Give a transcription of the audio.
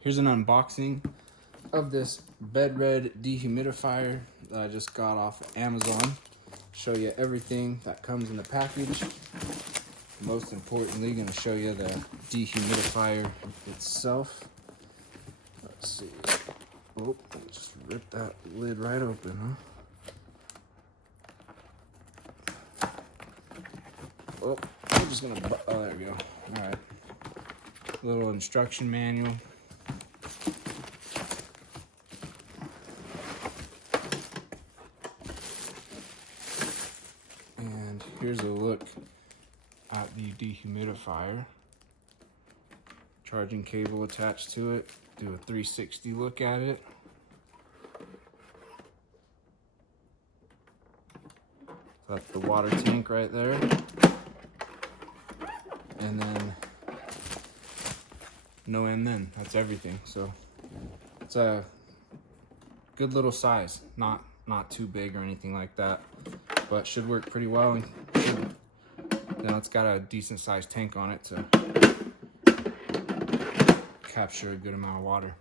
Here's an unboxing of this Bedred dehumidifier that I just got off of Amazon. Show you everything that comes in the package. Most importantly, going to show you the dehumidifier itself. Let's see. Oh, just rip that lid right open, huh? Oh, I'm just gonna, oh, there we go. All right. Little instruction manual. And here's a look at the dehumidifier. Charging cable attached to it. Do a 360 look at it. Got the water tank right there. And then no and then. That's everything. So it's a good little size. Not too big or anything like that. But should work pretty well. And it's got a decent sized tank on it to capture a good amount of water.